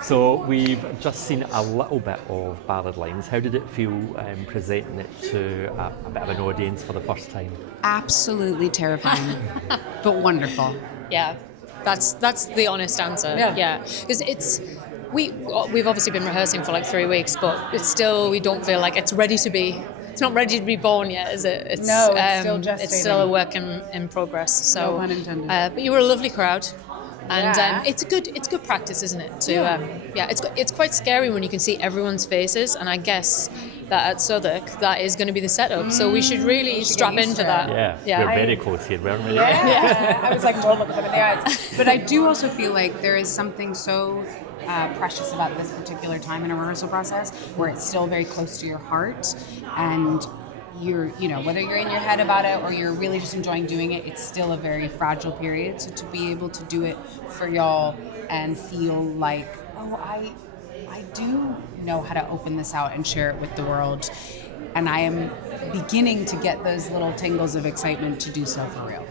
So we've just seen a little bit of Ballad Lines. How did it feel presenting it to a bit of an audience for the first time? Absolutely terrifying, but wonderful. Yeah, that's the honest answer. Yeah, because we've obviously been rehearsing for like 3 weeks, but it's still, we don't feel like it's ready to be. It's not ready to be born yet, is it? It's, No, it's still gestating. It's still a work in progress. So, No pun intended. But you were a lovely crowd, and Yeah. it's good practice, isn't it? It's quite scary when you can see everyone's faces, and I guess that at Southwark that is going to be the setup. So we should really strap get used into to that. Yeah, we're very close here, weren't we? Yeah. I was like, don't look at them in the eyes. But I do also feel like there is something so precious about this particular time in a rehearsal process where it's still very close to your heart, and you're, whether you're in your head about it or you're really just enjoying doing it, it's still a very fragile period. So to be able to do it for y'all and feel like, I do know how to open this out and share it with the world, and I am beginning to get those little tingles of excitement to do so for real.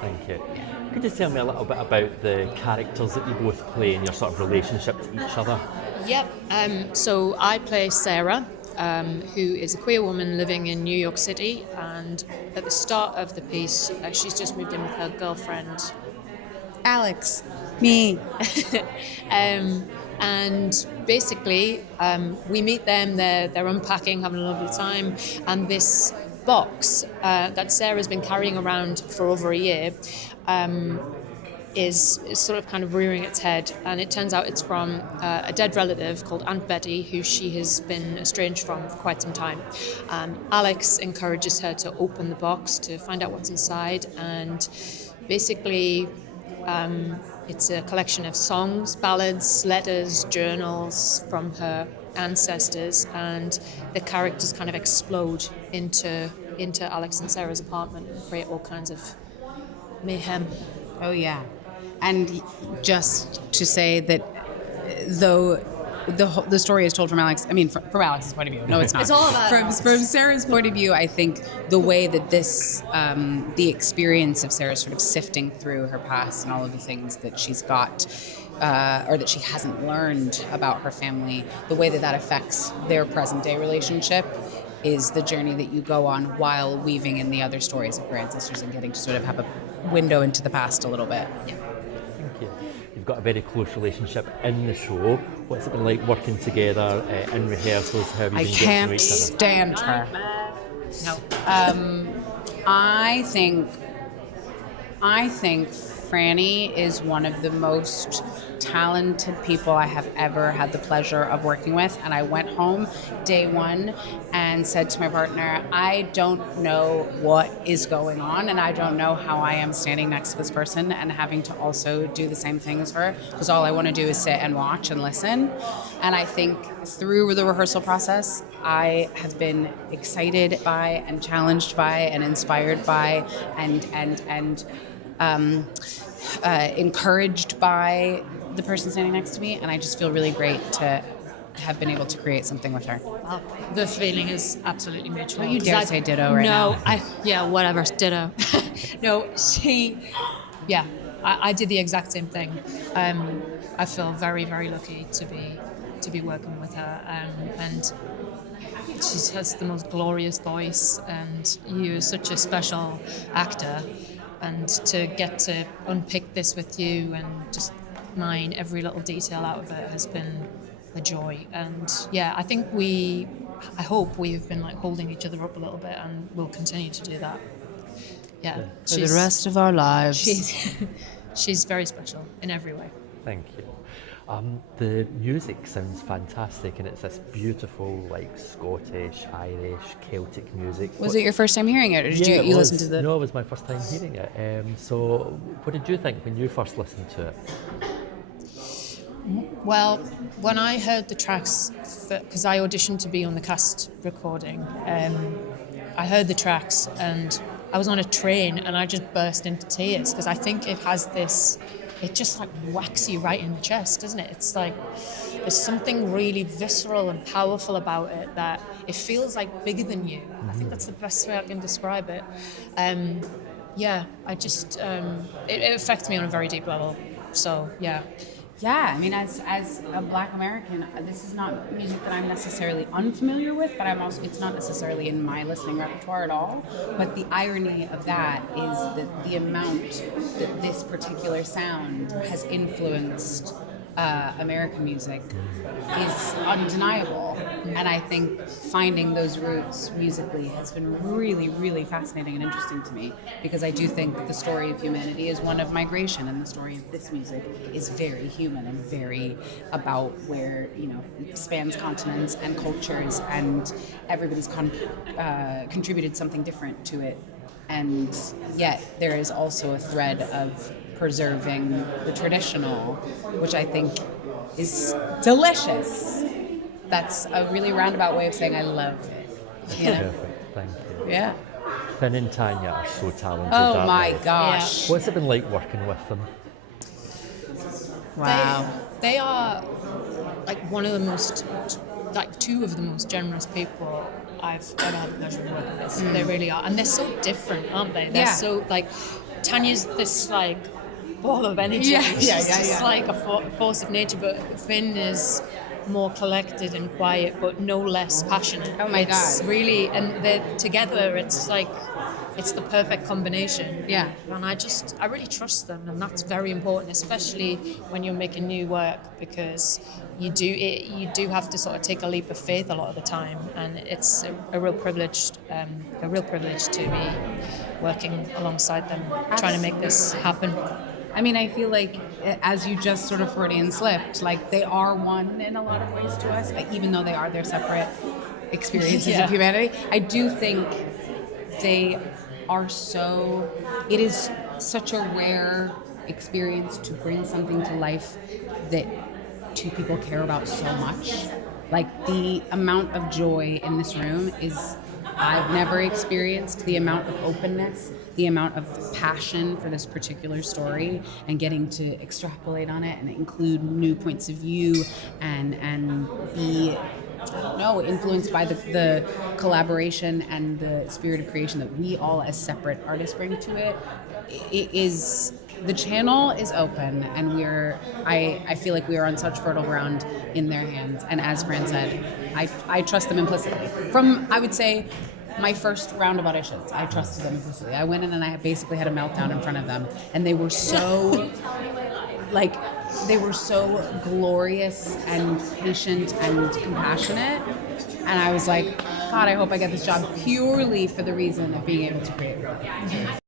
Thank you. Could you tell me a little bit about the characters that you both play and your sort of relationship to each other? Yep. So I play Sarah, who is a queer woman living in New York City, and at the start of the piece, she's just moved in with her girlfriend, Alex, me. and basically we meet them. They're unpacking, having a lovely time, and this box that Sarah's been carrying around for over a year is sort of kind of rearing its head, and it turns out it's from a dead relative called Aunt Betty, who she has been estranged from for quite some time. Alex encourages her to open the box to find out what's inside, and basically it's a collection of songs, ballads, letters, journals from her ancestors, and the characters kind of explode into Alex and Sarah's apartment and create all kinds of mayhem. Oh yeah, and just to say that though the story is told from Alex, from Alex's point of view. No, it's not. It's all about from Sarah's point of view. I think the way that this, the experience of Sarah sort of sifting through her past and all of the things that she's got, or that she hasn't learned about her family, the way that affects their present day relationship is the journey that you go on while weaving in the other stories of her ancestors and getting to sort of have a window into the past a little bit. Yeah. Thank you. You've got a very close relationship in the show. What's it been like working together in rehearsals? How have you been getting to can't know each other? stand her. No. I think Franny is one of the most talented people I have ever had the pleasure of working with, and I went home day one and said to my partner, I don't know what is going on, and I don't know how I am standing next to this person and having to also do the same thing as her, because all I want to do is sit and watch and listen. And I think through the rehearsal process, I have been excited by and challenged by and inspired by and encouraged by the person standing next to me, and I just feel really great to have been able to create something with her. Well, the feeling is absolutely mutual. Don't you dare say ditto right now. No, whatever, ditto. No, I did the exact same thing. I feel very, very lucky to be working with her, and she has the most glorious voice, and you're such a special actor. And to get to unpick this with you and just mine every little detail out of it has been a joy. And yeah, I hope we've been like holding each other up a little bit, and we'll continue to do that. Yeah. For the rest of our lives. She's very special in every way. Thank you. The music sounds fantastic, and it's this beautiful, like Scottish, Irish, Celtic music. Was it your first time hearing it, or did you listen to the? No, it was my first time hearing it. So, what did you think when you first listened to it? Well, when I heard the tracks, because I auditioned to be on the cast recording, I heard the tracks and I was on a train and I just burst into tears, because I think it has this. It just like whacks you right in the chest, doesn't it? It's like there's something really visceral and powerful about it, that it feels like bigger than you. I think that's the best way I can describe it. It affects me on a very deep level. So yeah. Yeah, I mean, as a Black American, this is not music that I'm necessarily unfamiliar with, but it's not necessarily in my listening repertoire at all. But the irony of that is that the amount that this particular sound has influenced American music is undeniable. And I think finding those roots musically has been really, really fascinating and interesting to me, because I do think the story of humanity is one of migration, and the story of this music is very human and very about where, it spans continents and cultures, and everybody's contributed something different to it. And yet there is also a thread of preserving the traditional, which I think is delicious. That's a really roundabout way of saying I love it. Perfect, thank you. Yeah. Finn and Tanya are so talented. Oh aren't my they? gosh. What's it been like working with them? Wow. They are like two of the most generous people I've ever had the pleasure of working with. They really are. And they're so different, aren't they? They're so, Tanya's this ball of energy. She's just like a force of nature, but Finn is more collected and quiet, but no less passionate. Oh my God. Really, and they're together, it's the perfect combination. Yeah. And I really trust them, and that's very important, especially when you're making new work, because you do have to sort of take a leap of faith a lot of the time, and it's a real privilege to be working alongside them, trying to make this happen. I mean, I feel like, as you just sort of Freudian slipped, they are one in a lot of ways to us, even though they are their separate experiences of humanity. I do think they are it is such a rare experience to bring something to life that two people care about so much. The amount of joy in this room I've never experienced. The amount of openness, the amount of passion for this particular story, and getting to extrapolate on it and include new points of view and be, influenced by the collaboration and the spirit of creation that we all as separate artists bring to it. The channel is open, and I feel like we are on such fertile ground in their hands. And as Fran said, I trust them implicitly. From, I would say, my first round of auditions, I trusted them implicitly. I went in and I basically had a meltdown in front of them, and they were so glorious and patient and compassionate. And I was like, God, I hope I get this job purely for the reason of being able to create with them.